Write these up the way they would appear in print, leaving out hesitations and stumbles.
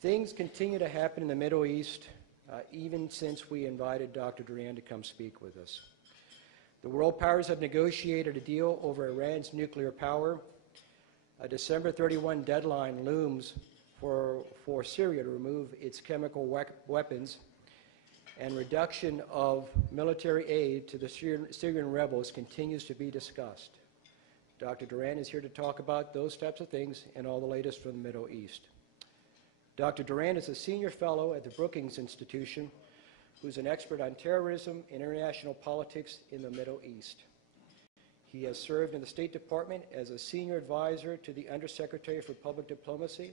Things continue to happen in the Middle East, even since we invited Dr. Doran to come speak with us. The world powers have negotiated a deal over Iran's nuclear power. A December 31 deadline looms for Syria to remove its chemical weapons, and reduction of military aid to the Syrian rebels continues to be discussed. Dr. Doran is here to talk about those types of things and all the latest from the Middle East. Dr. Doran is a senior fellow at the Brookings Institution, who's an expert on terrorism and international politics in the Middle East. He has served in the State Department as a senior advisor to the Undersecretary for Public Diplomacy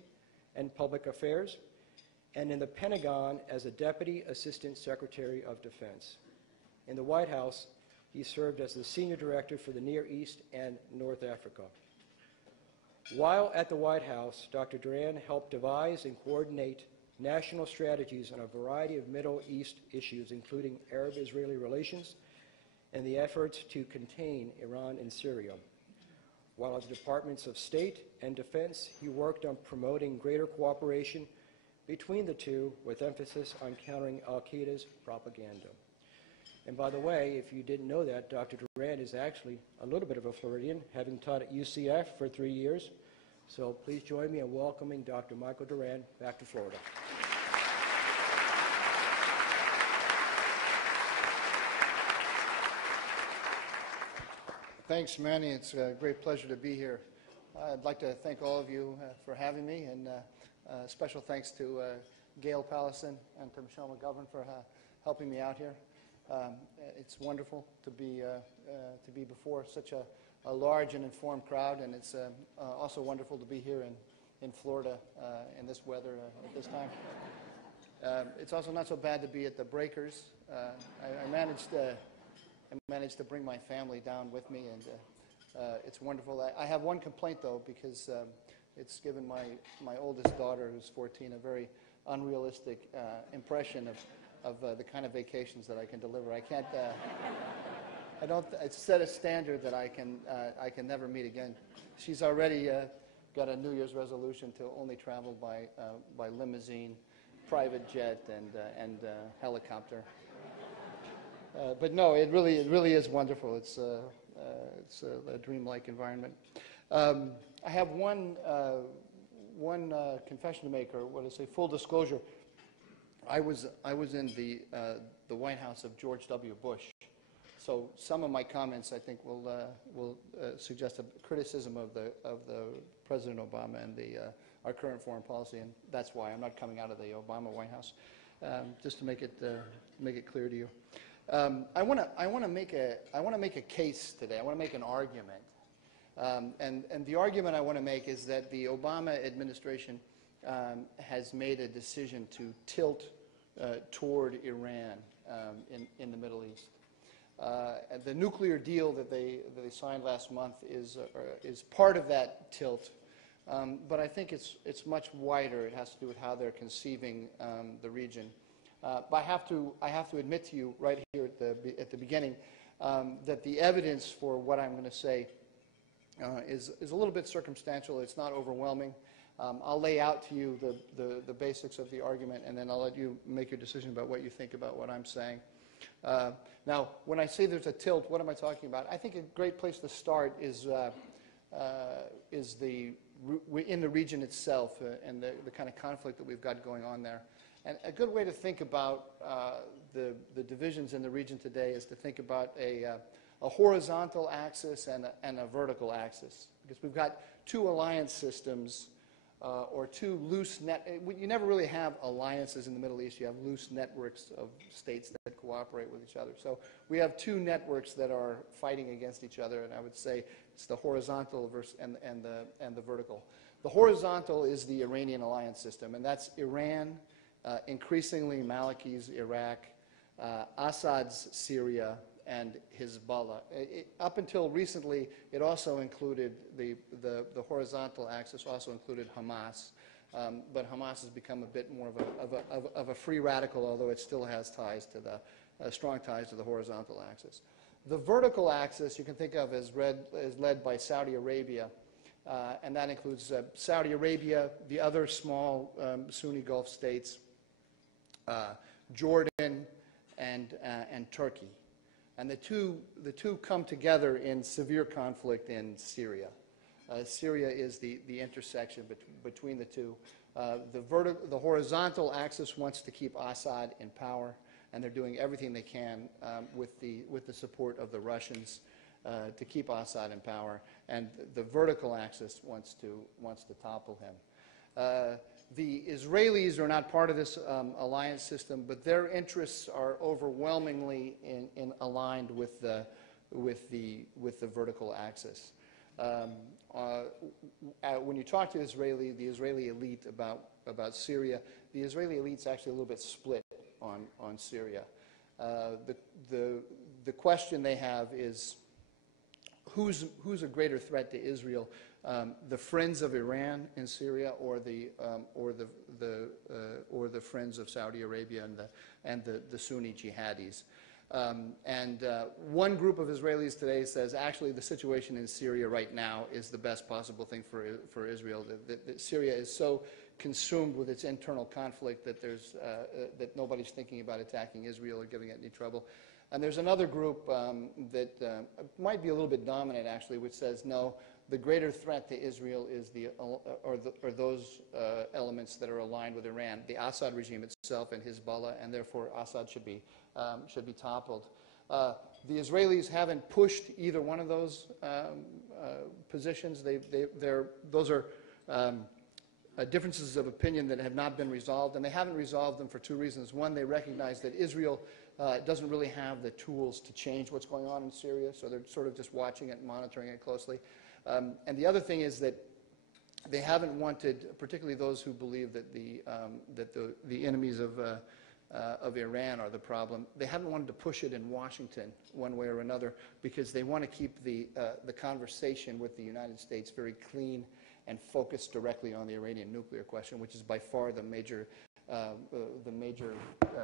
and Public Affairs, and in the Pentagon as a Deputy Assistant Secretary of Defense. In the White House, he served as the Senior Director for the Near East and North Africa. While at the White House, Dr. Doran helped devise and coordinate national strategies on a variety of Middle East issues, including Arab-Israeli relations and the efforts to contain Iran and Syria. While at the Departments of State and Defense, he worked on promoting greater cooperation between the two, with emphasis on countering al-Qaeda's propaganda. And by the way, if you didn't know that, Dr. Doran is actually a little bit of a Floridian, having taught at UCF for 3 years. So please join me in welcoming Dr. Michael Doran back to Florida. Thanks, Manny. It's a great pleasure to be here. I'd like to thank all of you for having me, and special thanks to Gail Pallison and to Michelle McGovern for helping me out here. It's wonderful to be before such a large and informed crowd, and it's also wonderful to be here in Florida in this weather at this time. It's also not so bad to be at the Breakers. I managed to bring my family down with me, and it's wonderful. I have one complaint, though, because it's given my oldest daughter, who's 14, a very unrealistic impression of the kind of vacations that I can deliver. I can't. It's set a standard that I can never meet again. She's already got a New Year's resolution to only travel by limousine, private jet, and helicopter. But no, it really is wonderful. It's a dreamlike environment. I have one confession to make, or what I say, full disclosure. I was in the White House of George W. Bush, so some of my comments, I think, will suggest a criticism of the President Obama and our current foreign policy, and that's why I'm not coming out of the Obama White House. Just to make it clear to you. I want to make a case today. I want to make an argument, and the argument I want to make is that the Obama administration has made a decision to tilt toward Iran in the Middle East. The nuclear deal that they signed last month is part of that tilt, but I think it's much wider. It has to do with how they're conceiving the region. But I have to admit to you right here at the beginning that the evidence for what I'm going to say is a little bit circumstantial. It's not overwhelming. I'll lay out to you the basics of the argument, and then I'll let you make your decision about what you think about what I'm saying. Now, when I say there's a tilt, what am I talking about? I think a great place to start is in the region itself and the kind of conflict that we've got going on there. And a good way to think about the divisions in the region today is to think about a horizontal axis and a vertical axis, because we've got two alliance systems or two loose you never really have alliances in the Middle East. You have loose networks of states that cooperate with each other. So we have two networks that are fighting against each other, and I would say it's the horizontal and the vertical. The horizontal is the Iranian alliance system, and that's Iran, increasingly Maliki's Iraq, Assad's Syria, and Hezbollah. Up until recently, it also included the horizontal axis also included Hamas, but Hamas has become a bit more of a free radical, although it still has ties to strong ties to the horizontal axis. The vertical axis you can think of as led by Saudi Arabia, and that includes Saudi Arabia, the other small Sunni Gulf states, Jordan, and Turkey. And the two come together in severe conflict in Syria. Syria is the intersection between the two. The horizontal axis wants to keep Assad in power, and they're doing everything they can with the support of the Russians to keep Assad in power. And the vertical axis wants to topple him. The Israelis are not part of this alliance system, but their interests are overwhelmingly aligned with the vertical axis. When you talk to the Israeli elite about Syria, the Israeli elite's actually a little bit split on Syria. The question they have is who's a greater threat to Israel, the friends of Iran in Syria or the friends of Saudi Arabia and the Sunni jihadis. One group of Israelis today says actually the situation in Syria right now is the best possible thing for Israel. That Syria is so consumed with its internal conflict that that nobody's thinking about attacking Israel or giving it any trouble. And there's another group that might be a little bit dominant actually, which says no, the greater threat to Israel is those elements that are aligned with Iran, the Assad regime itself and Hezbollah, and therefore Assad should be toppled. The Israelis haven't pushed either one of those positions. Those are differences of opinion that have not been resolved, and they haven't resolved them for two reasons. One, they recognize that Israel doesn't really have the tools to change what's going on in Syria, so they're sort of just watching it and monitoring it closely. And the other thing is that they haven't wanted, particularly those who believe that the enemies of Iran are the problem, they haven't wanted to push it in Washington one way or another because they want to keep the conversation with the United States very clean and focused directly on the Iranian nuclear question, which is by far the major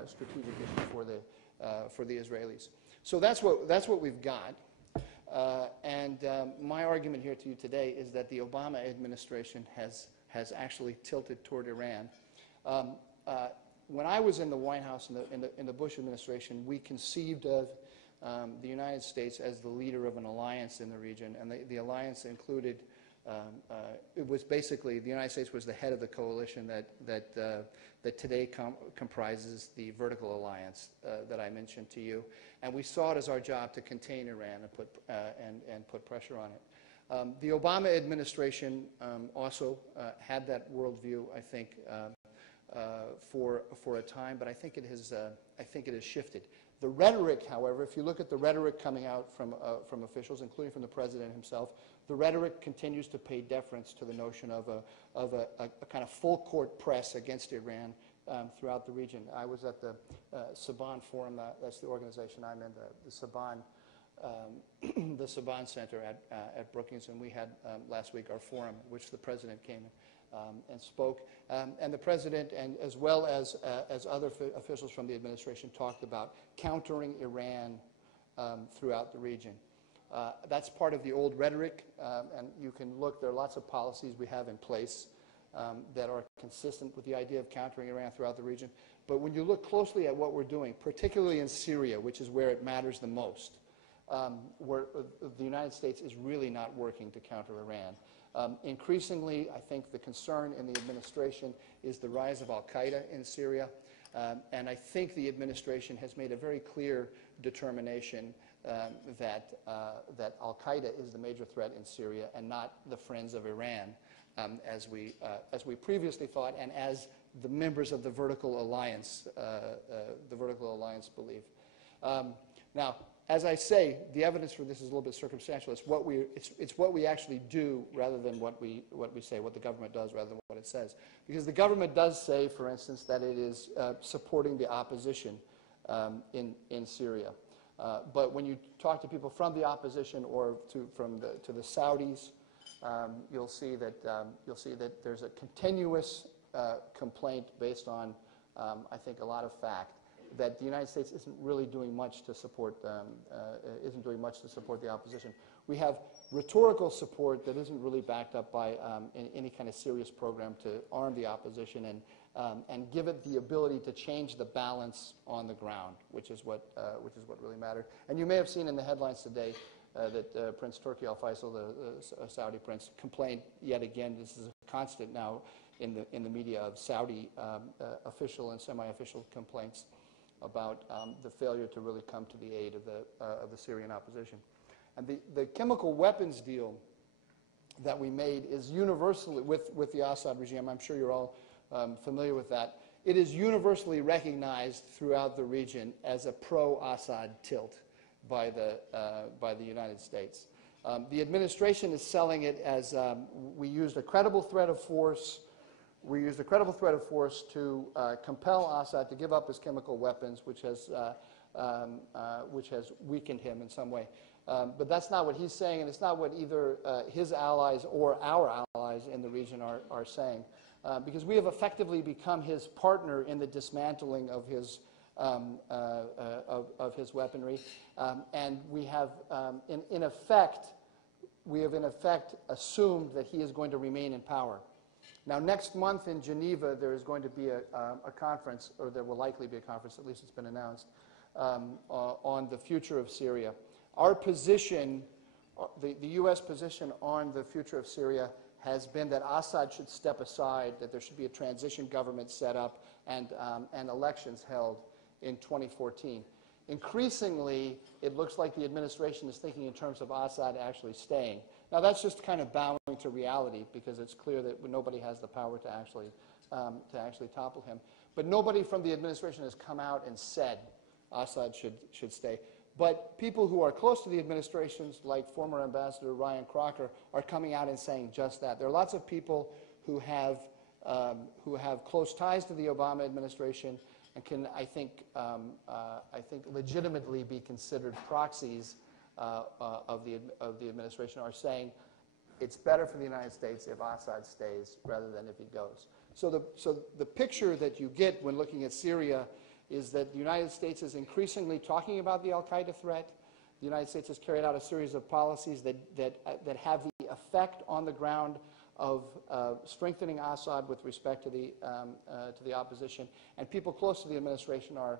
strategic issue for the Israelis. So that's what we've got. My argument here to you today is that the Obama administration has actually tilted toward Iran. When I was in the White House in the Bush administration, we conceived of the United States as the leader of an alliance in the region, and the alliance included. It was basically the United States was the head of the coalition that today comprises the vertical alliance that I mentioned to you, and we saw it as our job to contain Iran and put pressure on it. The Obama administration also had that worldview, I think, for a time, but I think it has shifted. The rhetoric, however, if you look at the rhetoric coming out from officials, including from the president himself, the rhetoric continues to pay deference to the notion of a kind of full-court press against Iran throughout the region. I was at the Saban Forum, that's the organization I'm in, the Saban Center at Brookings, and we had last week our forum, which the president came and spoke. And the president, and as well as other officials from the administration, talked about countering Iran throughout the region. That's part of the old rhetoric, and you can look, there are lots of policies we have in place that are consistent with the idea of countering Iran throughout the region. But when you look closely at what we're doing, particularly in Syria, which is where it matters the most, where the United States is really not working to counter Iran. Increasingly, I think the concern in the administration is the rise of al-Qaeda in Syria, and I think the administration has made a very clear determination that al-Qaeda is the major threat in Syria and not the friends of Iran, as we previously thought, and as the members of the vertical alliance believe. Now, as I say, the evidence for this is a little bit circumstantial. It's what we actually do rather than what we say, what the government does rather than what it says. Because the government does say, for instance, that it is supporting the opposition in Syria. But when you talk to people from the opposition or to the Saudis, you'll see that there's a continuous complaint based on, I think, a lot of fact that the United States isn't really doing much to support the opposition. We have rhetorical support that isn't really backed up by any kind of serious program to arm the opposition and give it the ability to change the balance on the ground, which is what really mattered. And you may have seen in the headlines today that Prince Turki Al Faisal, the Saudi prince, complained yet again. This is a constant now in the media of Saudi official and semi-official complaints about the failure to really come to the aid of the Syrian opposition. And the chemical weapons deal that we made is universally, with the Assad regime, I'm sure you're all familiar with that, it is universally recognized throughout the region as a pro-Assad tilt by the United States. The administration is selling it as we used a credible threat of force. We used a credible threat of force to compel Assad to give up his chemical weapons, which has weakened him in some way. But that's not what he's saying, and it's not what either his allies or our allies in the region are saying, because we have effectively become his partner in the dismantling of his weaponry, and we have in effect assumed that he is going to remain in power. Now, next month in Geneva, there is going to be a conference, or there will likely be a conference, at least it's been announced, on the future of Syria. Our position, the U.S. position on the future of Syria has been that Assad should step aside, that there should be a transition government set up, and elections held in 2014. Increasingly, it looks like the administration is thinking in terms of Assad actually staying. Now, that's just kind of bowing to reality, because it's clear that nobody has the power to actually topple him. But nobody from the administration has come out and said Assad should stay. But people who are close to the administrations, like former Ambassador Ryan Crocker, are coming out and saying just that. There are lots of people who have close ties to the Obama administration and can, I think legitimately be considered proxies of the administration, are saying it's better for the United States if Assad stays rather than if he goes. So the picture that you get when looking at Syria is that the United States is increasingly talking about the al-Qaeda threat. The United States has carried out a series of policies that have the effect on the ground of strengthening Assad with respect to the opposition, and people close to the administration are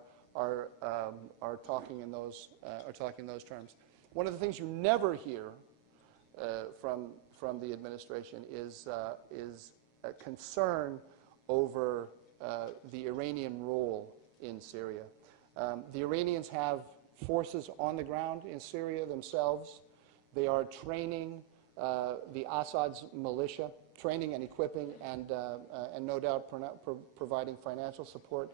talking in those terms. One of the things you never hear from the administration is a concern over the Iranian role in Syria. The Iranians have forces on the ground in Syria themselves. They are training the Assad's militia, training and equipping, and no doubt providing financial support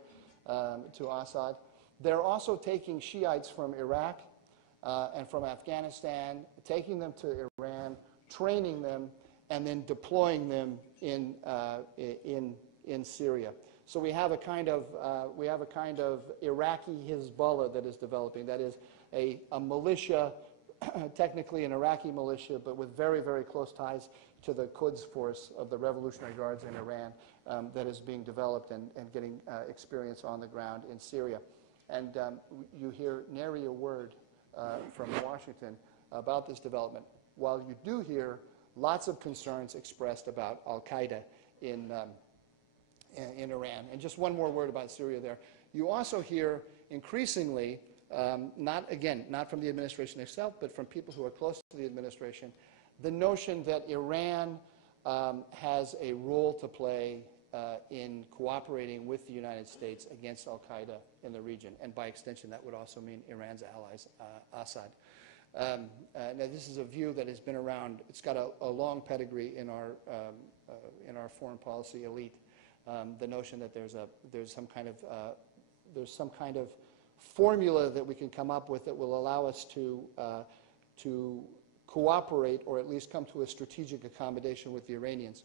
to Assad. They're also taking Shiites from Iraq and from Afghanistan, taking them to Iran, training them, and then deploying them in Syria. So we have a kind of Iraqi Hezbollah that is developing. That is a militia, technically an Iraqi militia, but with very, very close ties to the Quds force of the Revolutionary Guards in Iran that is being developed and getting experience on the ground in Syria. And you hear nary a word from Washington about this development, while you do hear lots of concerns expressed about al-Qaeda in Iran. And just one more word about Syria there. You also hear increasingly, not from the administration itself, but from people who are close to the administration, the notion that Iran has a role to play in cooperating with the United States against al-Qaeda in the region. And by extension, that would also mean Iran's allies, Assad. Now, this is a view that has been around. It's got a long pedigree in our foreign policy elite. The notion that there's some kind of formula that we can come up with that will allow us to cooperate, or at least come to a strategic accommodation with the Iranians.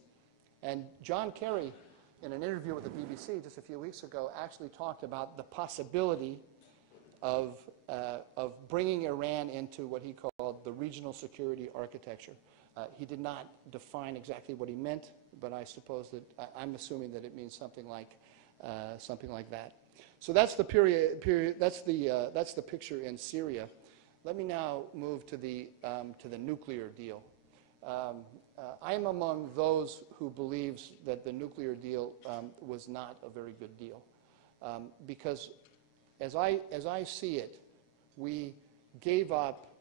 And John Kerry, in an interview with the BBC just a few weeks ago, actually talked about the possibility of bringing Iran into what he called the regional security architecture. He did not define exactly what he meant, but I suppose that I'm assuming that it means something like something like that. So that's the that's the picture in Syria. Let me now move to the nuclear deal. I'm among those who believes that the nuclear deal was not a very good deal, because as I see it, we gave up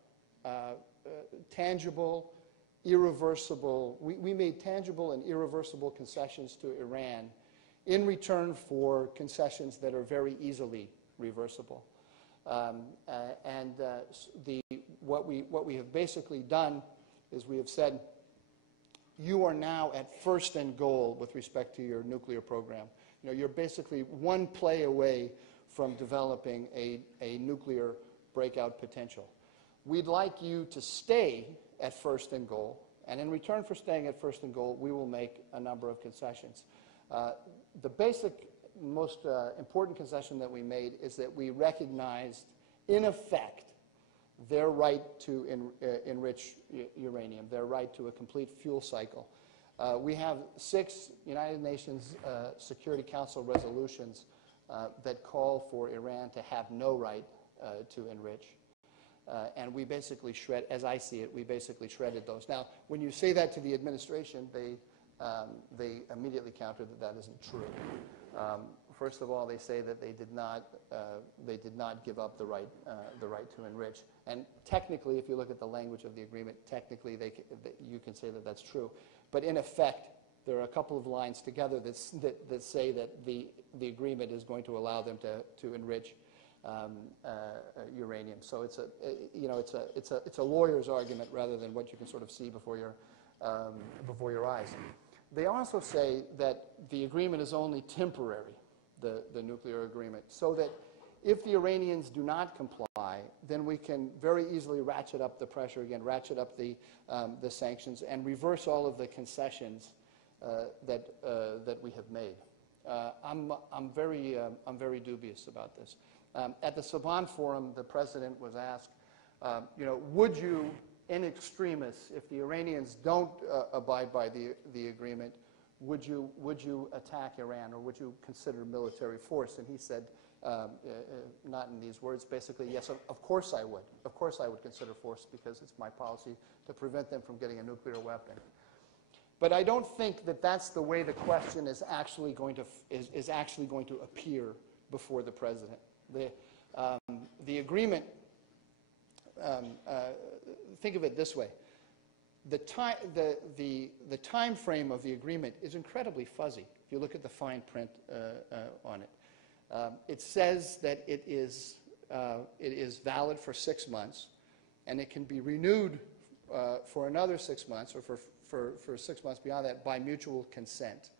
tangible, irreversible. We made tangible and irreversible concessions to Iran in return for concessions that are very easily reversible. What we have basically done is we have said, you are now at first and goal with respect to your nuclear program. You know, you're basically one play away from developing a nuclear breakout potential. We'd like you to stay at first and goal, and in return for staying at first and goal, we will make a number of concessions. The basic, most important concession that we made is that we recognized, in effect, their right to enrich uranium, their right to a complete fuel cycle. We have 6 United Nations Security Council resolutions that call for Iran to have no right to enrich. And we basically as I see it, we basically shredded those. Now, when you say that to the administration, they immediately counter that that isn't true. First of all, they say that they did not give up the right to enrich. And technically, if you look at the language of the agreement, technically you can say that that's true. But in effect, there are a couple of lines together that say that the agreement is going to allow them to enrich uranium. So it's a lawyer's argument rather than what you can sort of see before your eyes. They also say that the agreement is only temporary, the nuclear agreement, so that if the Iranians do not comply, then we can very easily ratchet up the pressure again, ratchet up the sanctions, and reverse all of the concessions that we have made. I'm very dubious about this. At the Savant Forum, the president was asked, would you, in extremis, if the Iranians don't abide by the agreement, would you attack Iran, or would you consider military force? And he said, not in these words, basically, yes, of course I would. Of course I would consider force, because it's my policy to prevent them from getting a nuclear weapon. But I don't think that that's the way the question is actually going to appear before the president. The agreement, think of it this way. The time frame of the agreement is incredibly fuzzy. If you look at the fine print on it, it says that it is valid for 6 months, and it can be renewed for another 6 months, or for 6 months beyond that, by mutual consent.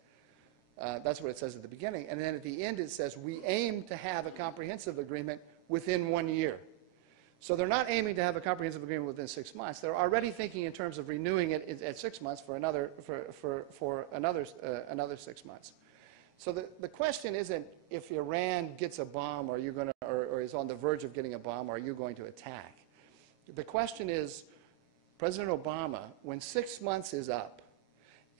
That's what it says at the beginning. And then at the end it says, we aim to have a comprehensive agreement within 1 year. So they're not aiming to have a comprehensive agreement within 6 months. They're already thinking in terms of renewing it at 6 months for another 6 months. So the question isn't if Iran gets a bomb, or is on the verge of getting a bomb, are you going to attack? The question is, President Obama, when 6 months is up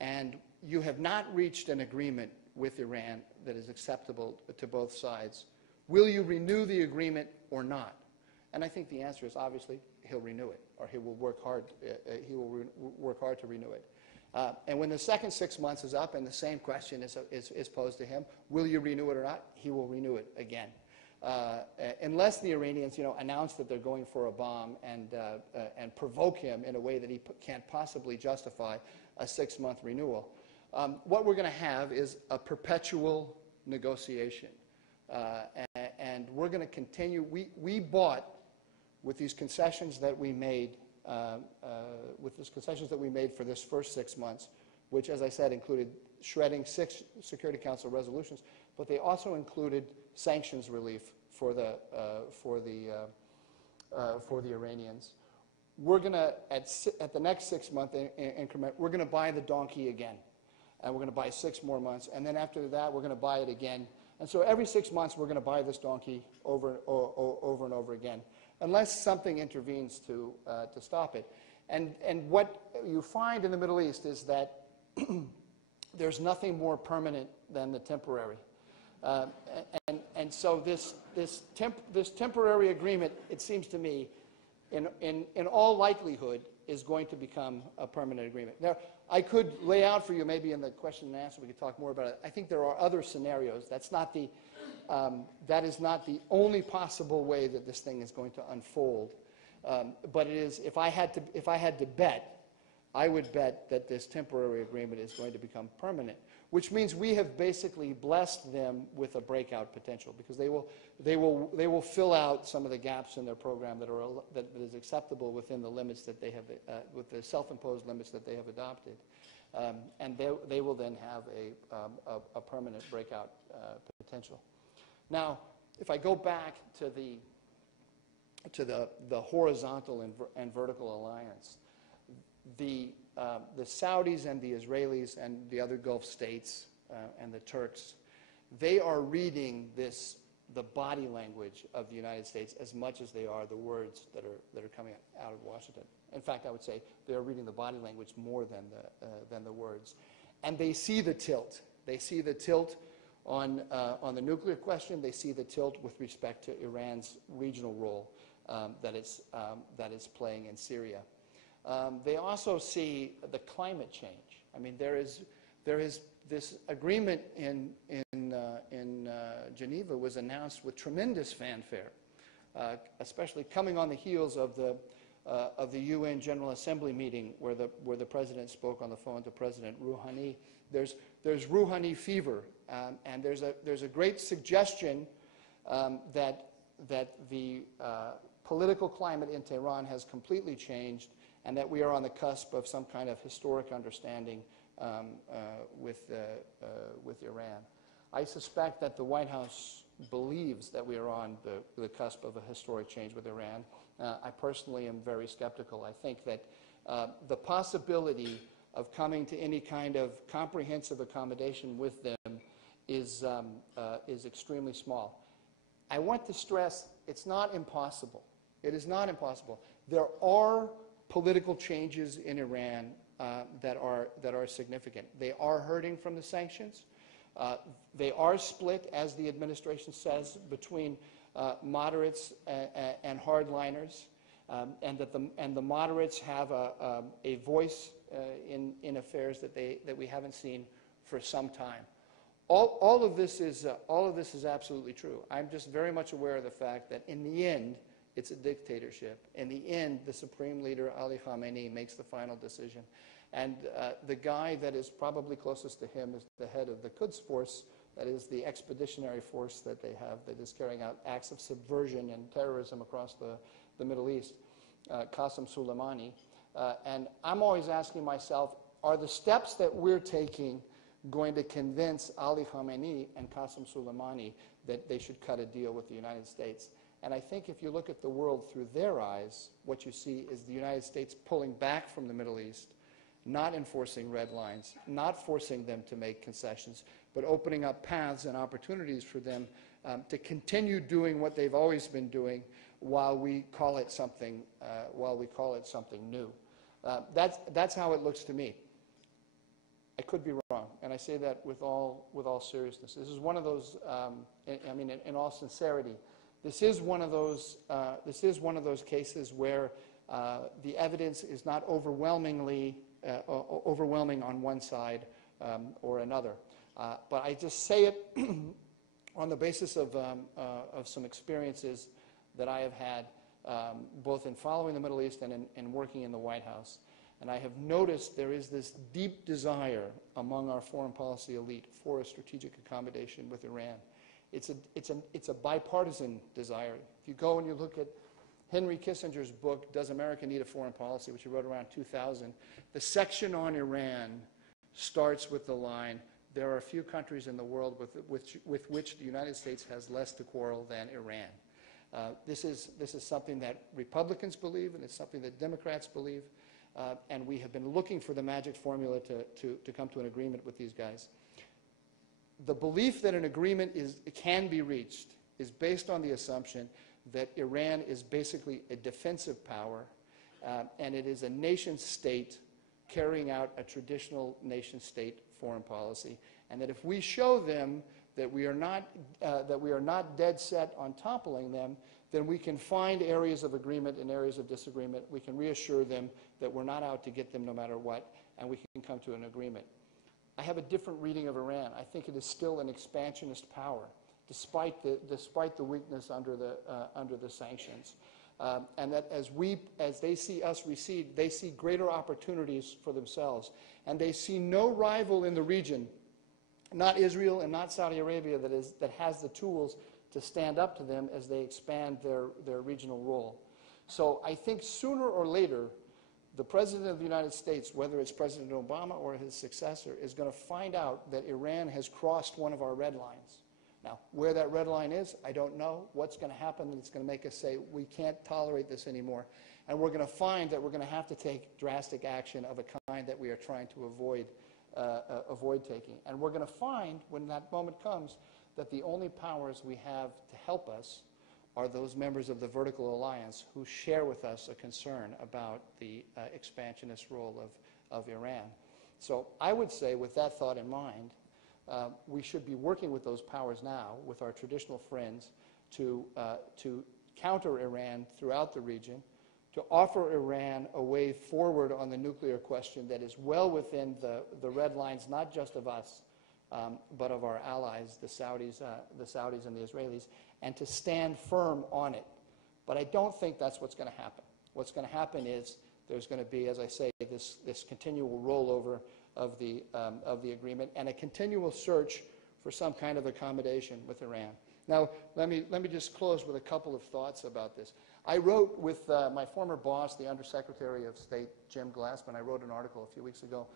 and you have not reached an agreement with Iran that is acceptable to both sides, will you renew the agreement or not? And I think the answer is, obviously, he'll renew it, or he will work hard. Work hard to renew it. And when the second 6 months is up, and the same question is posed to him, will you renew it or not? He will renew it again, unless the Iranians, announce that they're going for a bomb and provoke him in a way that he can't possibly justify a 6-month renewal. What we're going to have is a perpetual negotiation, and we're going to continue. We bought, with these concessions that we made, for this first 6 months, which, as I said, included shredding 6 Security Council resolutions, but they also included sanctions relief for the Iranians. We're going to, at the next 6-month increment, we're going to buy the donkey again, and we're going to buy 6 more months, and then after that, we're going to buy it again. And so every 6 months, we're going to buy this donkey over and over again, unless something intervenes to stop it. And what you find in the Middle East is that there's nothing more permanent than the temporary. Uh, and so this temporary agreement, it seems to me, in all likelihood, is going to become a permanent agreement. Now, I could lay out for you, maybe in the question and answer, we could talk more about it. I think there are other scenarios. That is not the only possible way that this thing is going to unfold. But it is, if I had to bet, I would bet that this temporary agreement is going to become permanent, which means we have basically blessed them with a breakout potential, because they will fill out some of the gaps in their program that is acceptable within the limits that they have, with the self-imposed limits that they have adopted, and they will then have a permanent breakout potential. Now, if I go back to the horizontal and vertical alliance, the Saudis and the Israelis and the other Gulf states and the Turks, they are reading the body language of the United States as much as they are the words that are coming out of Washington. In fact, I would say they are reading the body language more than the words, and they see the tilt. They see the tilt on the nuclear question. They see the tilt with respect to Iran's regional role that it's playing in Syria. They also see the climate change. I mean, there is this agreement in Geneva was announced with tremendous fanfare, especially coming on the heels of the UN General Assembly meeting where the president spoke on the phone to President Rouhani. There's Rouhani fever, and there's a great suggestion that the political climate in Tehran has completely changed, and that we are on the cusp of some kind of historic understanding with Iran. I suspect that the White House believes that we are on the cusp of a historic change with Iran. I personally am very skeptical. I think that the possibility of coming to any kind of comprehensive accommodation with them is extremely small. I want to stress it's not impossible. It is not impossible. There are political changes in Iran that are significant. They are hurting from the sanctions. They are split, as the administration says, between moderates and hardliners, and the moderates have a voice in affairs that we haven't seen for some time. All of this is absolutely true. I'm just very much aware of the fact that in the end, it's a dictatorship. In the end, the supreme leader, Ali Khamenei, makes the final decision. And the guy that is probably closest to him is the head of the Quds Force, that is the expeditionary force that they have that is carrying out acts of subversion and terrorism across the Middle East, Qasem Soleimani. And I'm always asking myself, are the steps that we're taking going to convince Ali Khamenei and Qasem Soleimani that they should cut a deal with the United States? And I think if you look at the world through their eyes, what you see is the United States pulling back from the Middle East, not enforcing red lines, not forcing them to make concessions, but opening up paths and opportunities for them to continue doing what they've always been doing while we call it something new. That's how it looks to me. I could be wrong, and I say that with all seriousness. This is one of those. In all sincerity, this is one of those cases where the evidence is not overwhelming on one side or another. But I just say it on the basis of some experiences that I have had, both in following the Middle East and in working in the White House. And I have noticed there is this deep desire among our foreign policy elite for a strategic accommodation with Iran. It's a bipartisan desire. If you go and you look at Henry Kissinger's book, Does America Need a Foreign Policy, which he wrote around 2000, the section on Iran starts with the line, there are a few countries in the world with which the United States has less to quarrel than Iran. This is something that Republicans believe, and it's something that Democrats believe, and we have been looking for the magic formula to come to an agreement with these guys. The belief that an agreement can be reached is based on the assumption that Iran is basically a defensive power, and it is a nation-state carrying out a traditional nation-state foreign policy, and that if we show them that we are not dead set on toppling them, then we can find areas of agreement and areas of disagreement. We can reassure them that we're not out to get them no matter what, and we can come to an agreement. I have a different reading of Iran. I think it is still an expansionist power, despite the weakness under the sanctions, and that as they see us recede, they see greater opportunities for themselves, and they see no rival in the region, not Israel and not Saudi Arabia, that has the tools to stand up to them as they expand their regional role. So I think sooner or later, the President of the United States, whether it's President Obama or his successor, is going to find out that Iran has crossed one of our red lines. Now, where that red line is, I don't know. What's going to happen that's going to make us say, we can't tolerate this anymore. And we're going to find that we're going to have to take drastic action of a kind that we are trying to avoid taking. And we're going to find, when that moment comes, that the only powers we have to help us are those members of the vertical alliance who share with us a concern about the expansionist role of Iran. So I would say, with that thought in mind, we should be working with those powers now, with our traditional friends, to counter Iran throughout the region, to offer Iran a way forward on the nuclear question that is well within the red lines, not just of us, but of our allies, the Saudis and the Israelis, and to stand firm on it. But I don't think that's what's going to happen. What's going to happen is there's going to be, as I say, this continual rollover of the agreement and a continual search for some kind of accommodation with Iran. Now, let me just close with a couple of thoughts about this. I wrote with my former boss, the Undersecretary of State, Jim Glassman. I wrote an article a few weeks ago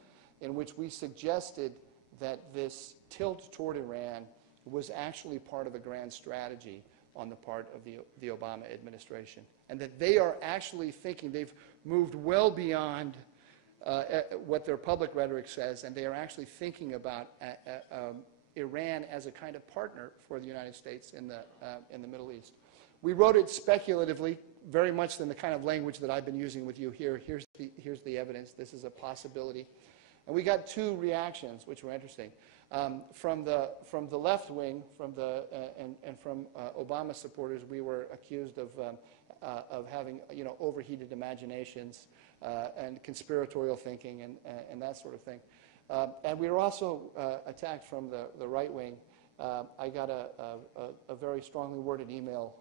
in which we suggested that this tilt toward Iran was actually part of a grand strategy on the part of the Obama administration, and that they are actually thinking, they've moved well beyond what their public rhetoric says, and they are actually thinking about Iran as a kind of partner for the United States in the Middle East. We wrote it speculatively, very much in the kind of language that I've been using with you here. Here's the evidence. This is a possibility. And we got two reactions, which were interesting. From the left wing, and from Obama supporters, we were accused of having overheated imaginations and conspiratorial thinking and that sort of thing. And we were also attacked from the right wing. I got a very strongly worded email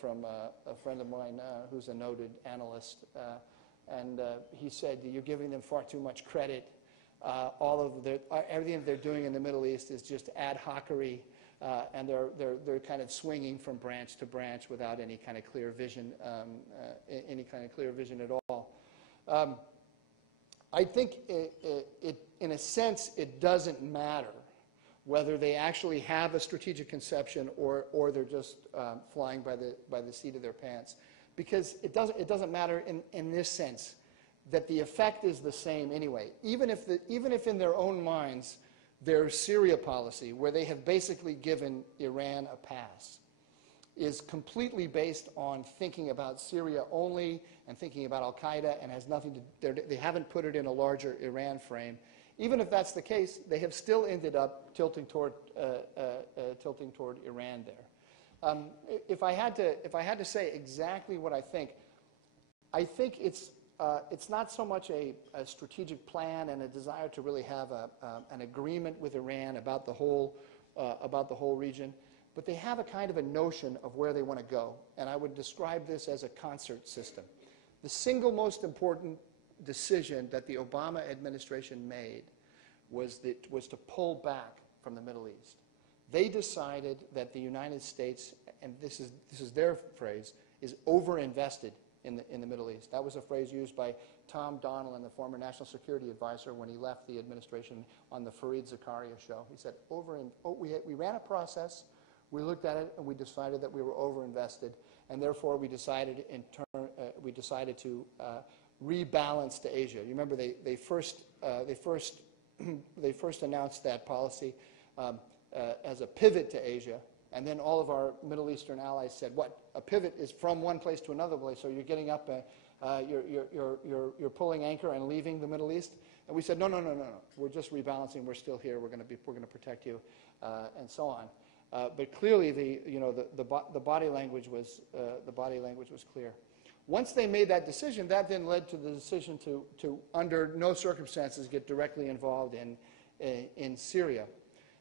from a friend of mine who's a noted analyst, and he said, "You're giving them far too much credit. Everything they're doing in the Middle East is just ad hocery, and they're kind of swinging from branch to branch without any kind of clear vision, at all." I think in a sense, it doesn't matter whether they actually have a strategic conception or they're just flying by the seat of their pants, because it doesn't matter in this sense, that the effect is the same anyway. Even if in their own minds their Syria policy, where they have basically given Iran a pass, is completely based on thinking about Syria only and thinking about Al-Qaeda, and has nothing to, they haven't put it in a larger Iran frame. Even if that's the case, they have still ended up tilting toward Iran there. If I had to say exactly what I think it's not so much a strategic plan and a desire to really have an agreement with Iran about the whole region, but they have a kind of a notion of where they want to go, and I would describe this as a concert system. The single most important decision that the Obama administration made was to pull back from the Middle East. They decided that the United States, and this is their phrase, is overinvested in the Middle East. That was a phrase used by Tom Donilon, the former national security advisor, when he left the administration on the Fareed Zakaria show. He said, we ran a process, we looked at it, and we decided that we were overinvested, and therefore we decided to rebalance to Asia. You remember they first announced that policy as a pivot to Asia. And then all of our Middle Eastern allies said, "What? A pivot is from one place to another place. So you're getting up, you're pulling anchor and leaving the Middle East." And we said, no, no, no, no, no. We're just rebalancing. We're still here. We're going to protect you, and so on. But clearly, the body language was clear. Once they made that decision, that then led to the decision to under no circumstances, get directly involved in Syria.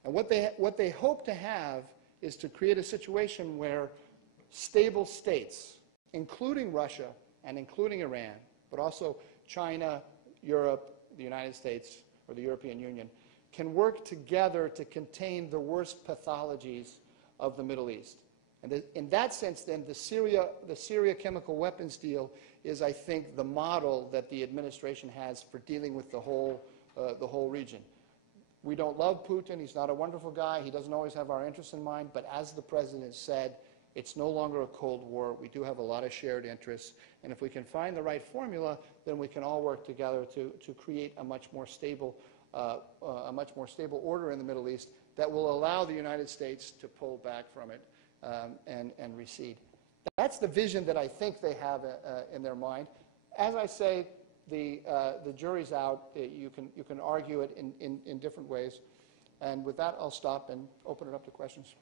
And what they hope to have is to create a situation where stable states, including Russia and including Iran, but also China, Europe, the United States, or the European Union, can work together to contain the worst pathologies of the Middle East. And in that sense, then, the Syria chemical weapons deal is, I think, the model that the administration has for dealing with the whole region. We don't love Putin. He's not a wonderful guy. He doesn't always have our interests in mind. But as the President said, it's no longer a Cold War. We do have a lot of shared interests. And if we can find the right formula, then we can all work together to create a much more stable order in the Middle East that will allow the United States to pull back from it and recede. That's the vision that I think they have in their mind. As I say, the jury's out. You can argue it in different ways. And with that, I'll stop and open it up to questions.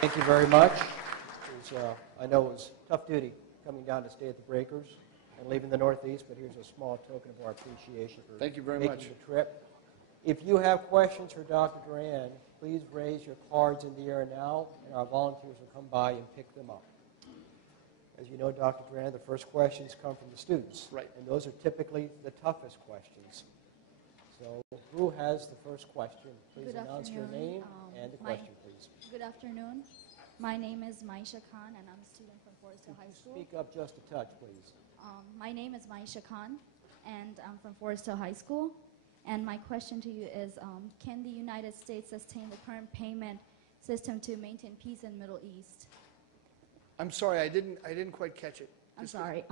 Thank you very much. I know it was tough duty coming down to stay at the Breakers and leaving the Northeast, but here's a small token of our appreciation for Thank you very making much. the trip. If you have questions for Dr. Doran, please raise your cards in the air now, and our volunteers will come by and pick them up. As you know, Dr. Doran, the first questions come from the students. Right. And those are typically the toughest questions. So who has the first question? Please announce your name and the question, please. Good afternoon. My name is Maisha Khan, and I'm a student from Forest Hill High School. Speak up just a touch, please. My name is Maisha Khan, and I'm from Forest Hill High School. And my question to you is, can the United States sustain the current payment system to maintain peace in the Middle East? I'm sorry, I didn't quite catch it. I'm sorry.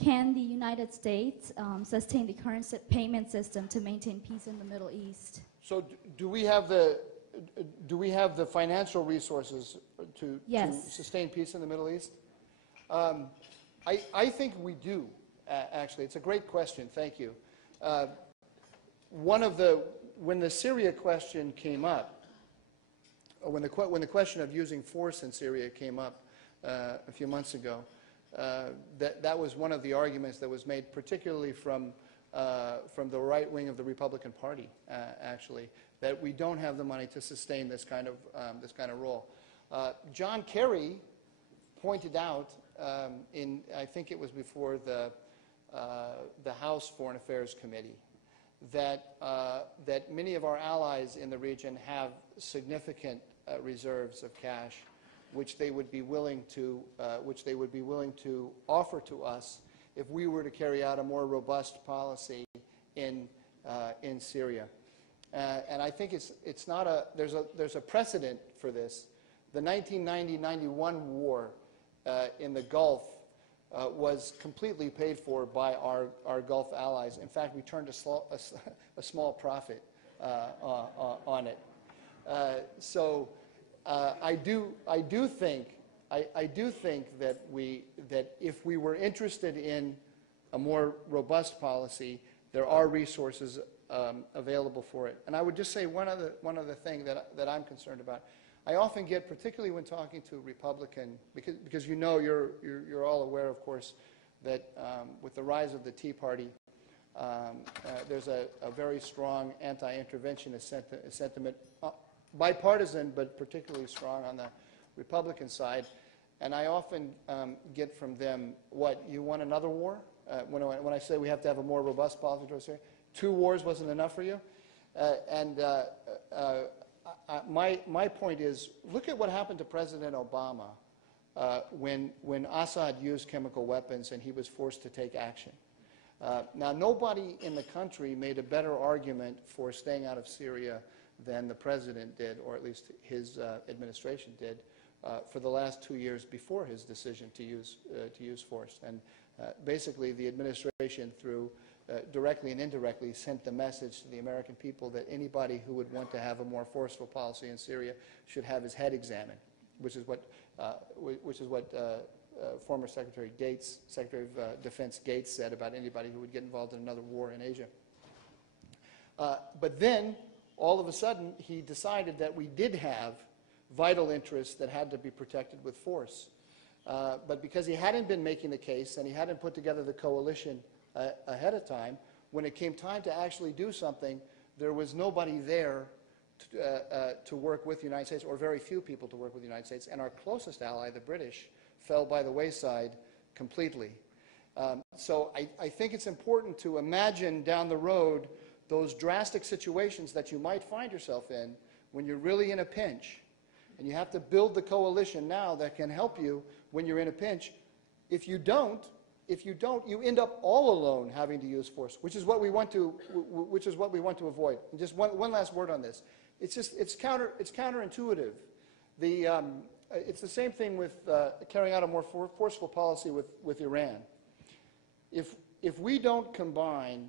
Can the United States sustain the current payment system to maintain peace in the Middle East? So do we have the financial resources to sustain peace in the Middle East? I think we do, actually. It's a great question. Thank you. When the Syria question came up, or when the question of using force in Syria came up a few months ago, that was one of the arguments that was made, particularly from the right wing of the Republican Party, actually, that we don't have the money to sustain this kind of role. John Kerry pointed out I think it was before the House Foreign Affairs Committee, that many of our allies in the region have significant reserves of cash, which they would be willing to offer to us if we were to carry out a more robust policy in Syria. And I think it's not there's a precedent for this. The 1990-91 war in the Gulf was completely paid for by our Gulf allies. In fact, we turned a small profit on it. So I do think that if we were interested in a more robust policy, there are resources available for it. And I would just say one other thing that I'm concerned about. I often get, particularly when talking to Republican, because you know you're all aware, of course, that with the rise of the Tea Party, there's a very strong anti-interventionist sentiment, bipartisan, but particularly strong on the Republican side. And I often get from them, what, you want another war? When I say we have to have a more robust policy towards Syria, 2 wars wasn't enough for you? My point is, look at what happened to President Obama when Assad used chemical weapons and he was forced to take action. Now, nobody in the country made a better argument for staying out of Syria than the president did, or at least his administration did, for the last 2 years before his decision to use force. And basically, the administration, through directly and indirectly, sent the message to the American people that anybody who would want to have a more forceful policy in Syria should have his head examined, which is what which is what former Secretary of Defense Gates said about anybody who would get involved in another war in Asia. But then, all of a sudden, he decided that we did have vital interests that had to be protected with force. But because he hadn't been making the case and he hadn't put together the coalition ahead of time, when it came time to actually do something, there was nobody there to work with the United States, or very few people to work with the United States. And our closest ally, the British, fell by the wayside completely. So I think it's important to imagine down the road those drastic situations that you might find yourself in when you're really in a pinch. And you have to build the coalition now that can help you when you're in a pinch. If you don't, you end up all alone having to use force, which is what we want to avoid. And just one last word on this. It's counterintuitive. It's the same thing with carrying out a more forceful policy with Iran. If we don't combine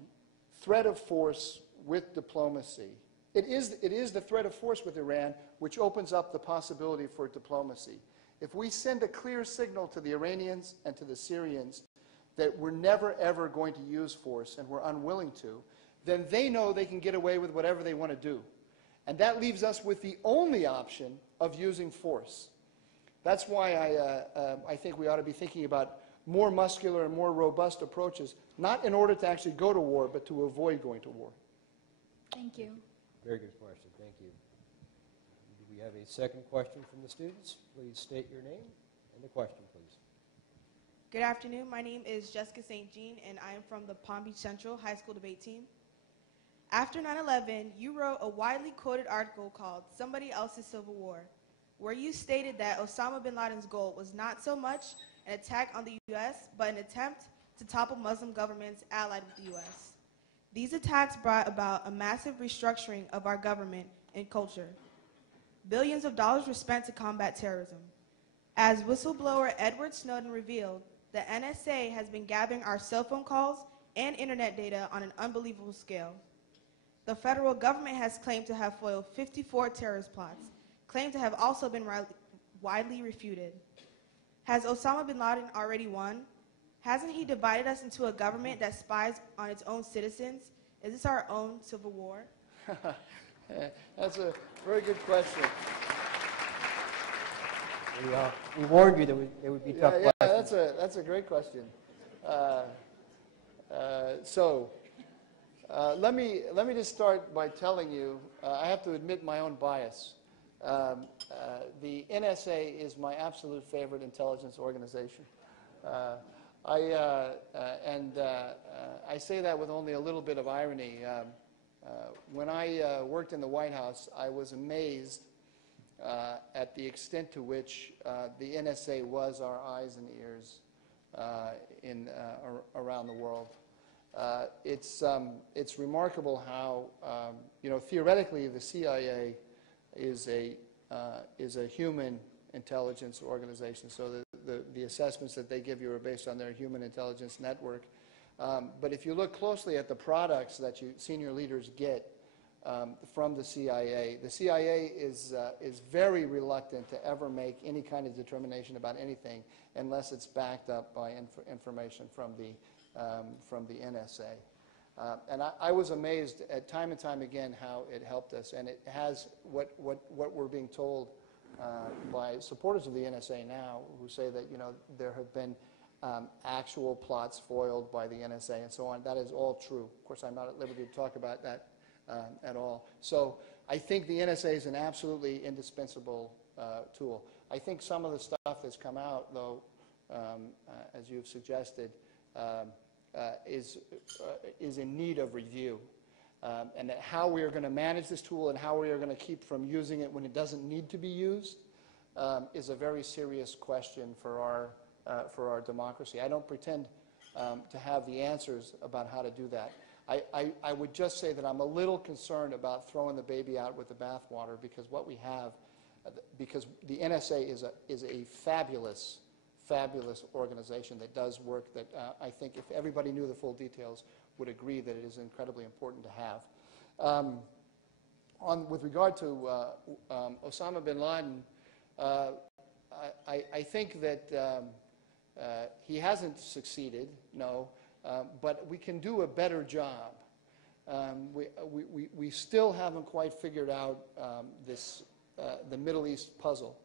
threat of force with diplomacy, it is the threat of force with Iran which opens up the possibility for diplomacy. If we send a clear signal to the Iranians and to the Syrians that we're never, ever going to use force and we're unwilling to, then they know they can get away with whatever they want to do. And that leaves us with the only option of using force. That's why I think we ought to be thinking about more muscular and more robust approaches, not in order to actually go to war, but to avoid going to war. Thank you. Very good question. Thank you. Do we have a second question from the students? Please state your name and the question, please. Good afternoon. My name is Jessica St. Jean, and I am from the Palm Beach Central High School debate team. After 9/11, you wrote a widely quoted article called Somebody Else's Civil War, where you stated that Osama bin Laden's goal was not so much an attack on the U.S., but an attempt to topple Muslim governments allied with the U.S. These attacks brought about a massive restructuring of our government and culture. Billions of dollars were spent to combat terrorism. As whistleblower Edward Snowden revealed, the NSA has been gathering our cell phone calls and internet data on an unbelievable scale. The federal government has claimed to have foiled 54 terrorist plots, claimed to have also been widely refuted. Has Osama bin Laden already won? Hasn't he divided us into a government that spies on its own citizens? Is this our own civil war? That's a very good question. We warned you that they would be tough questions. That's a great question. Let me just start by telling you, I have to admit my own bias. The NSA is my absolute favorite intelligence organization. I say that with only a little bit of irony. When I worked in the White House, I was amazed at the extent to which the NSA was our eyes and ears around the world. It's remarkable how, theoretically the CIA is a human intelligence organization, so the assessments that they give you are based on their human intelligence network. But if you look closely at the products that senior leaders get from the CIA is very reluctant to ever make any kind of determination about anything unless it's backed up by information from the NSA. And I was amazed at time and time again how it helped us, and it has what we're being told by supporters of the NSA now, who say that there have been actual plots foiled by the NSA and so on. That is all true. Of course, I'm not at liberty to talk about that at all. So I think the NSA is an absolutely indispensable tool. I think some of the stuff that's come out, though, as you've suggested, is in need of review. And that how we are going to manage this tool and how we are going to keep from using it when it doesn't need to be used is a very serious question for our democracy. I don't pretend to have the answers about how to do that. I would just say that I'm a little concerned about throwing the baby out with the bathwater, because what we have, because the NSA is a fabulous organization that does work that I think if everybody knew the full details would agree that it is incredibly important to have. With regard to Osama bin Laden, I think that he hasn't succeeded, no, but we can do a better job. We still haven't quite figured out the Middle East puzzle.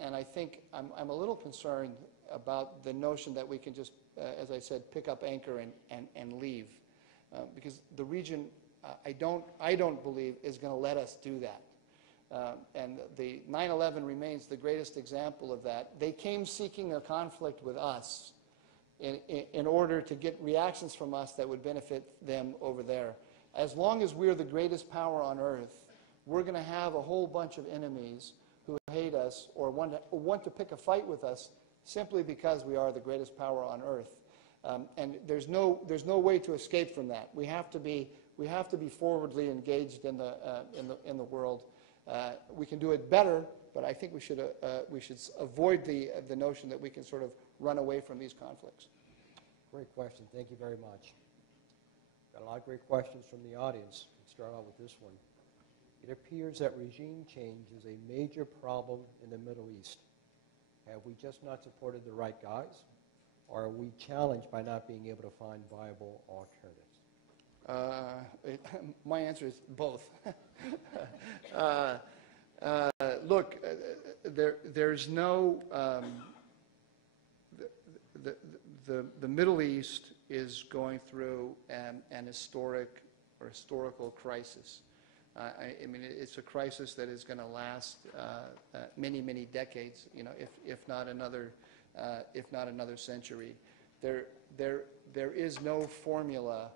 And I think I'm a little concerned about the notion that we can just, as I said, pick up anchor and leave. Because the region, I don't believe, is going to let us do that. And the 9/11 remains the greatest example of that. They came seeking a conflict with us in order to get reactions from us that would benefit them over there. As long as we're the greatest power on earth, we're going to have a whole bunch of enemies who hate us or want to pick a fight with us simply because we are the greatest power on earth. And there's no way to escape from that. We have to be forwardly engaged in the world. We can do it better, but I think we should avoid the notion that we can sort of run away from these conflicts. Great question. Thank you very much. Got a lot of great questions from the audience. Let's start out with this one. It appears that regime change is a major problem in the Middle East. Have we just not supported the right guys, or are we challenged by not being able to find viable alternatives? My answer is both. Look, there's no... The Middle East is going through an historical crisis. I mean, it's a crisis that is going to last many, many decades. You know, if not another century. There is no formula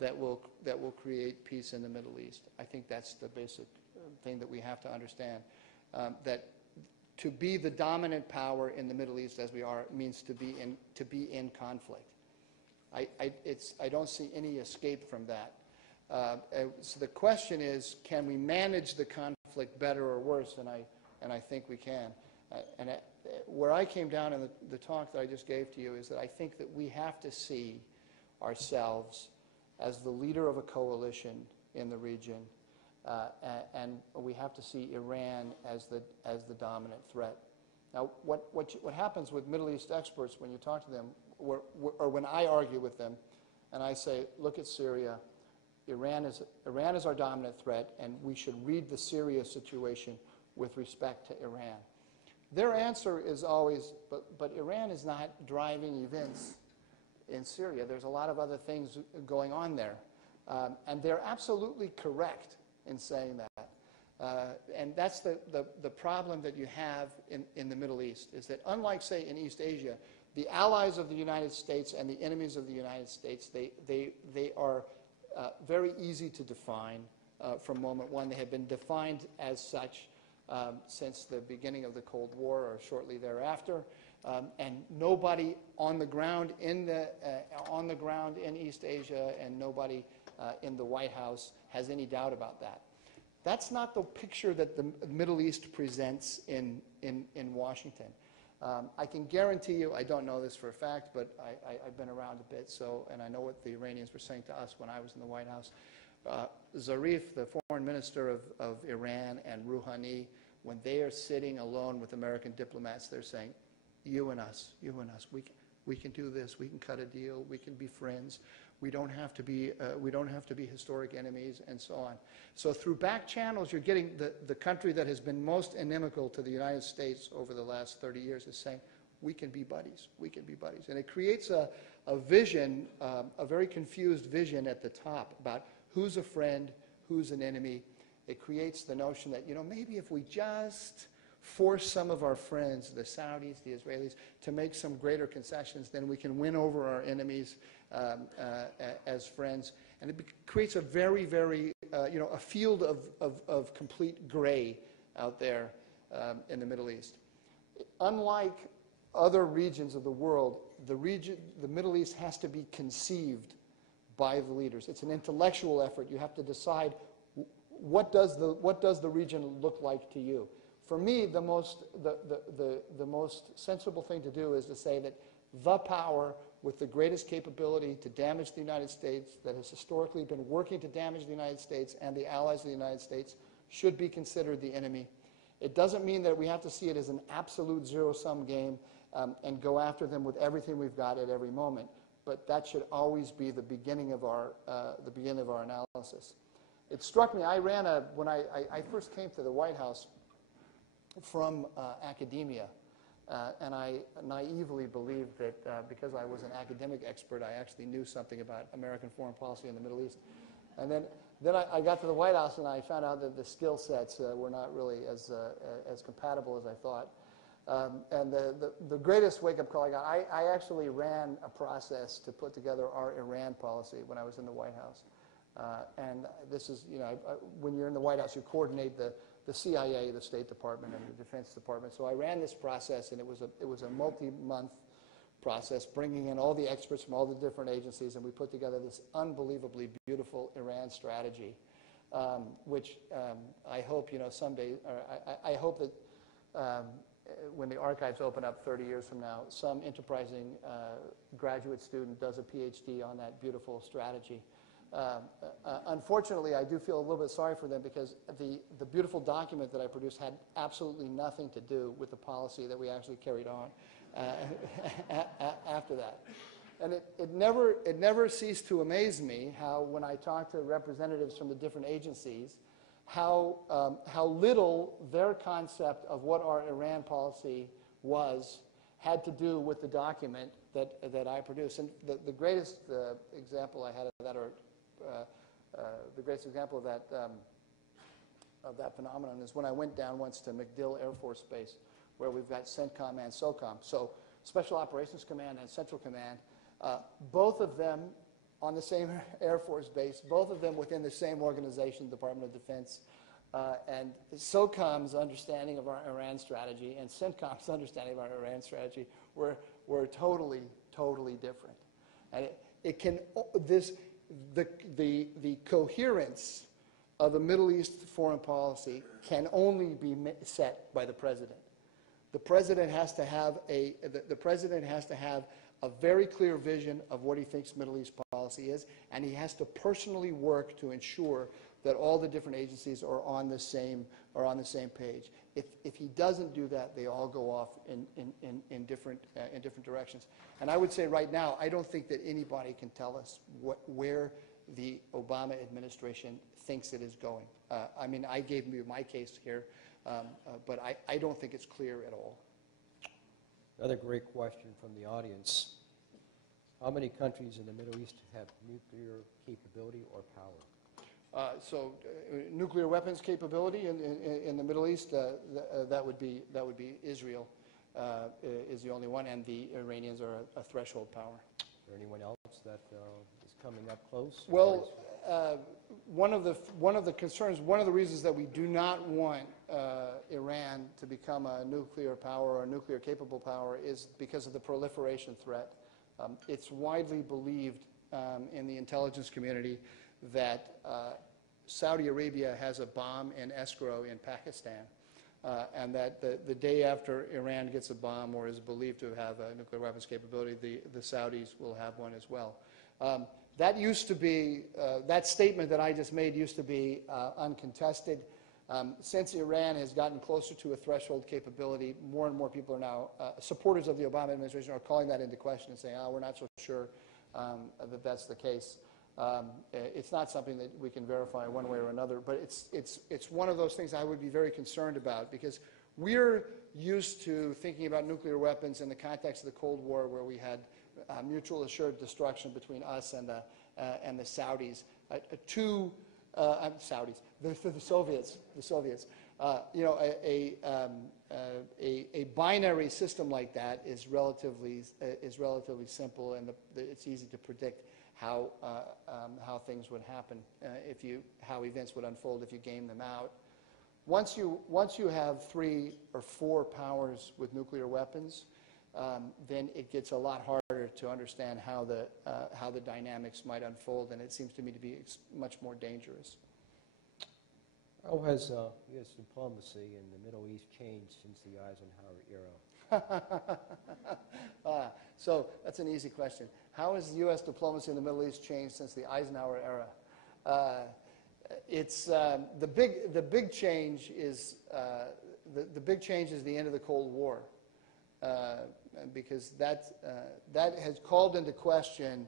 that will create peace in the Middle East. I think that's the basic thing that we have to understand. That to be the dominant power in the Middle East, as we are, means to be in conflict. I don't see any escape from that. So the question is, can we manage the conflict better or worse? And I think we can. Where I came down in the talk that I just gave to you is that I think that we have to see ourselves as the leader of a coalition in the region, and we have to see Iran as the dominant threat. Now, what happens with Middle East experts when you talk to them, or when I argue with them, and I say, look at Syria, Iran is our dominant threat, and we should read the Syria situation with respect to Iran. Their answer is always, but Iran is not driving events in Syria. There's a lot of other things going on there. And they're absolutely correct in saying that. And that's the problem that you have in the Middle East, is that unlike, say, in East Asia, the allies of the United States and the enemies of the United States, they are very easy to define from moment one. They have been defined as such since the beginning of the Cold War or shortly thereafter, and nobody on the ground in East Asia and nobody in the White House has any doubt about that. That's not the picture that the Middle East presents in Washington. I can guarantee you, I don't know this for a fact, but I've been around a bit, and I know what the Iranians were saying to us when I was in the White House. Zarif, the foreign minister of Iran, and Rouhani, when they are sitting alone with American diplomats, they're saying, you and us, we can do this, we can cut a deal, we can be friends, we don't have to be historic enemies, and so on. So through back channels, you're getting the country that has been most inimical to the United States over the last 30 years is saying, we can be buddies, we can be buddies. And it creates a vision, a very confused vision at the top about who's a friend, who's an enemy. It creates the notion that, maybe if we just force some of our friends, the Saudis, the Israelis, to make some greater concessions, then we can win over our enemies as friends. And it creates a very, very, a field of complete gray out there in the Middle East. Unlike other regions of the world, the Middle East has to be conceived by the leaders. It's an intellectual effort. You have to decide what does the region look like to you. For me, the most sensible thing to do is to say that the power with the greatest capability to damage the United States, that has historically been working to damage the United States and the allies of the United States, should be considered the enemy. It doesn't mean that we have to see it as an absolute zero-sum game and go after them with everything we've got at every moment. But that should always be the beginning of our analysis. It struck me, when I first came to the White House from academia, and I naively believed that because I was an academic expert, I actually knew something about American foreign policy in the Middle East. And then I got to the White House and I found out that the skill sets were not really as compatible as I thought. And the greatest wake-up call I got, I actually ran a process to put together our Iran policy when I was in the White House. And this is, when you're in the White House, you coordinate the CIA, the State Department, and the Defense Department. So I ran this process, and it was a multi-month process, bringing in all the experts from all the different agencies, and we put together this unbelievably beautiful Iran strategy, which I hope, someday, I hope that when the archives open up 30 years from now, some enterprising graduate student does a PhD on that beautiful strategy. Unfortunately, I do feel a little bit sorry for them because the beautiful document that I produced had absolutely nothing to do with the policy that we actually carried on after that. And it never ceased to amaze me how, when I talked to representatives from the different agencies, how little their concept of what our Iran policy was had to do with the document that I produced. And the greatest example I had of that, or the greatest example of that phenomenon, is when I went down once to MacDill Air Force Base, where we've got CENTCOM and SOCOM, so Special Operations Command and Central Command, both of them on the same Air Force base, both of them within the same organization, Department of Defense, and SOCOM's understanding of our Iran strategy and CENTCOM's understanding of our Iran strategy were totally, totally different. And the coherence of the Middle East foreign policy can only be set by the president. The president has to have a very clear vision of what he thinks Middle East policy is, and he has to personally work to ensure that all the different agencies are on the same page. If he doesn't do that, they all go off in different directions. And I would say right now, I don't think that anybody can tell us where the Obama administration thinks it is going. I mean, I gave you my case here, but I don't think it's clear at all. Another great question from the audience. How many countries in the Middle East have nuclear capability or power? Nuclear weapons capability in the Middle East, that would be Israel is the only one, and the Iranians are a threshold power. Is there anyone else that is coming up close? Well, one of the concerns, one of the reasons that we do not want Iran to become a nuclear power or a nuclear capable power is because of the proliferation threat. It's widely believed in the intelligence community that Saudi Arabia has a bomb in escrow in Pakistan, and that the day after Iran gets a bomb or is believed to have a nuclear weapons capability, the Saudis will have one as well. That used to be, that statement that I just made used to be uncontested. Since Iran has gotten closer to a threshold capability, more and more people are now, supporters of the Obama administration are calling that into question and saying, we're not so sure that that's the case. It's not something that we can verify one way or another, but it's one of those things I would be very concerned about, because we're used to thinking about nuclear weapons in the context of the Cold War, where we had mutual assured destruction between us and the Saudis. The Soviets. A binary system like that is relatively simple, and it's easy to predict how things would happen, how events would unfold if you game them out. Once you have 3 or 4 powers with nuclear weapons, then it gets a lot harder to understand how the dynamics might unfold, and it seems to me to be much more dangerous. How has U.S. diplomacy in the Middle East changed since the Eisenhower era? So that's an easy question. How has U.S. diplomacy in the Middle East changed since the Eisenhower era? It's the big change is the big change is the end of the Cold War, because that has called into question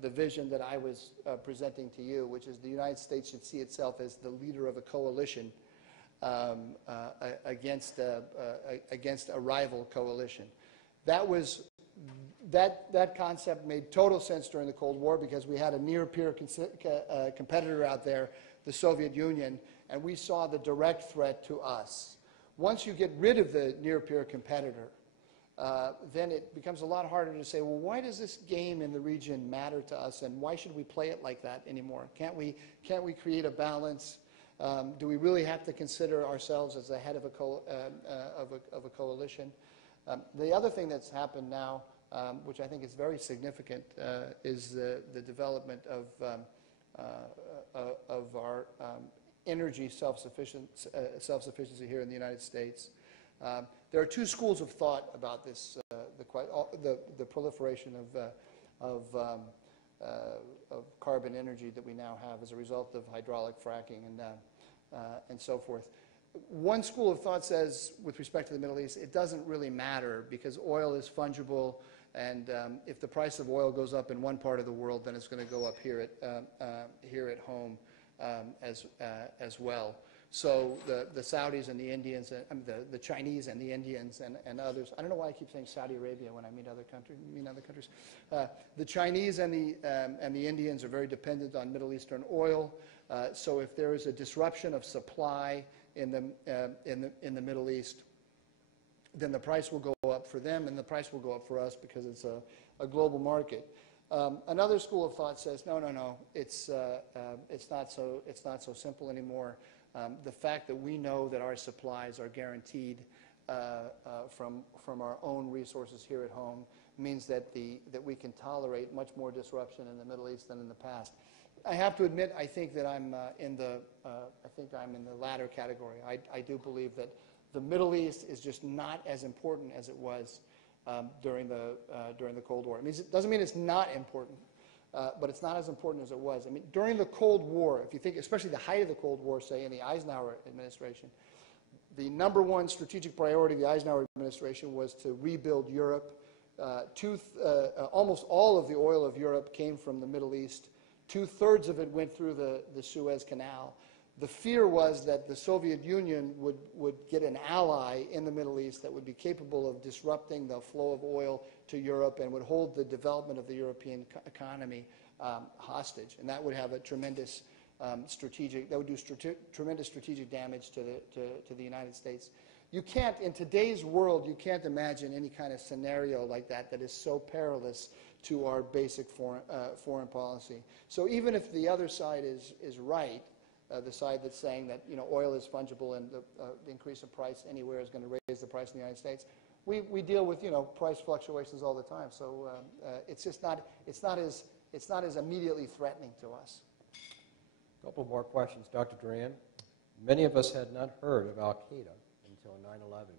the vision that I was presenting to you, which is the United States should see itself as the leader of a coalition against a rival coalition. That concept made total sense during the Cold War because we had a near-peer competitor out there, the Soviet Union, and we saw the direct threat to us. Once you get rid of the near-peer competitor, then it becomes a lot harder to say, well, why does this game in the region matter to us, and why should we play it like that anymore? Can't we create a balance? Do we really have to consider ourselves as the head of a coalition? The other thing that's happened now, which I think is very significant, is the development of our energy self-sufficiency here in the United States. There are two schools of thought about this: the proliferation of carbon energy that we now have as a result of hydraulic fracking and so forth. One school of thought says, with respect to the Middle East, it doesn't really matter because oil is fungible, and if the price of oil goes up in one part of the world, then it's going to go up here at home as well. So the Saudis and the Indians, the Chinese and the Indians and others. I don't know why I keep saying Saudi Arabia when I mean other countries. The Chinese and the Indians are very dependent on Middle Eastern oil. So if there is a disruption of supply in the Middle East, then the price will go up for them, and the price will go up for us because it's a global market. Another school of thought says, no, it's not so simple anymore. The fact that we know that our supplies are guaranteed from our own resources here at home means that we can tolerate much more disruption in the Middle East than in the past. I have to admit, I think that I'm in the latter category. I do believe that the Middle East is just not as important as it was during the Cold War. It doesn't mean it's not important, but it's not as important as it was. I mean, during the Cold War, if you think, especially the height of the Cold War, say in the Eisenhower administration, the number one strategic priority of the Eisenhower administration was to rebuild Europe. Almost all of the oil of Europe came from the Middle East. 2/3 of it went through the Suez Canal. The fear was that the Soviet Union would get an ally in the Middle East that would be capable of disrupting the flow of oil to Europe and would hold the development of the European economy hostage. And that would have a tremendous tremendous strategic damage to the United States. You can't, in today's world, you can't imagine any kind of scenario like that is so perilous to our basic foreign policy. So even if the other side is right, the side that's saying that oil is fungible and the increase in price anywhere is going to raise the price in the United States, we deal with price fluctuations all the time. So it's not as immediately threatening to us. A couple more questions, Dr. Doran. Many of us had not heard of Al-Qaeda until 9/11.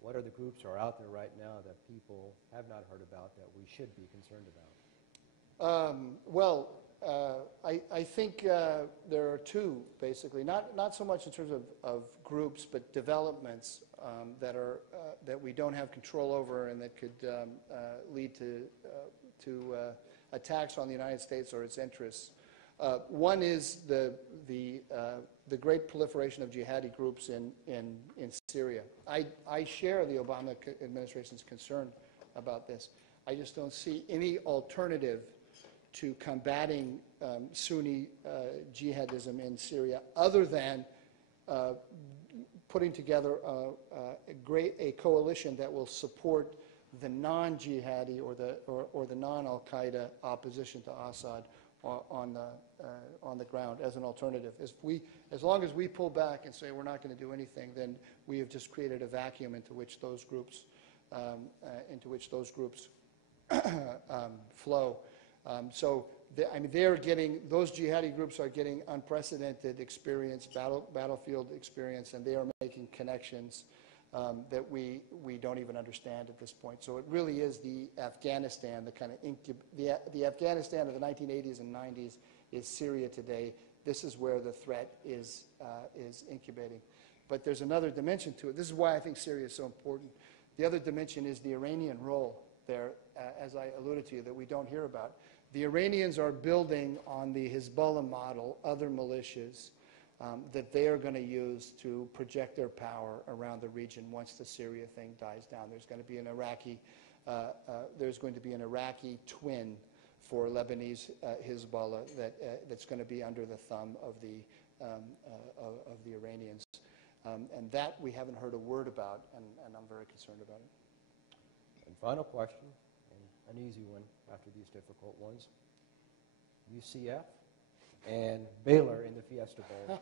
What are the groups that are out there right now that people have not heard about that we should be concerned about? I think there are two, basically. Not so much in terms of groups, but developments that we don't have control over and that could lead to attacks on the United States or its interests. One is the great proliferation of jihadi groups in Syria. I share the Obama administration's concern about this. I just don't see any alternative to combating Sunni jihadism in Syria other than putting together a coalition that will support the non-jihadi or the non-Al-Qaeda opposition to Assad on the ground as an alternative. As long as we pull back and say we're not going to do anything, then we have just created a vacuum into which those groups flow. So those jihadi groups are getting unprecedented experience, battlefield experience, and they are making connections that we don't even understand at this point. So it really is the Afghanistan, the Afghanistan of the 1980s and 90s is Syria today. This is where the threat is incubating. But there's another dimension to it. This is why I think Syria is so important. The other dimension is the Iranian role there, as I alluded to you, that we don't hear about. The Iranians are building on the Hezbollah model other militias that they are going to use to project their power around the region once the Syria thing dies down. There's going to be an Iraqi twin for Lebanese Hezbollah that's going to be under the thumb of the Iranians. And that we haven't heard a word about, and I'm very concerned about it. And final question, and an easy one after these difficult ones. UCF and Baylor in the Fiesta Bowl.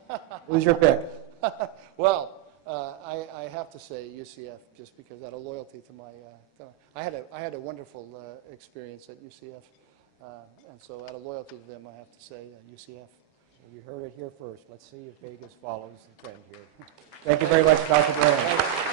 Who's your pick? Well, I have to say UCF just because out of loyalty to my. I had a wonderful experience at UCF, and so out of loyalty to them, I have to say UCF. You heard it here first. Let's see if Vegas follows the trend here. Thank you very much, Dr. Doran.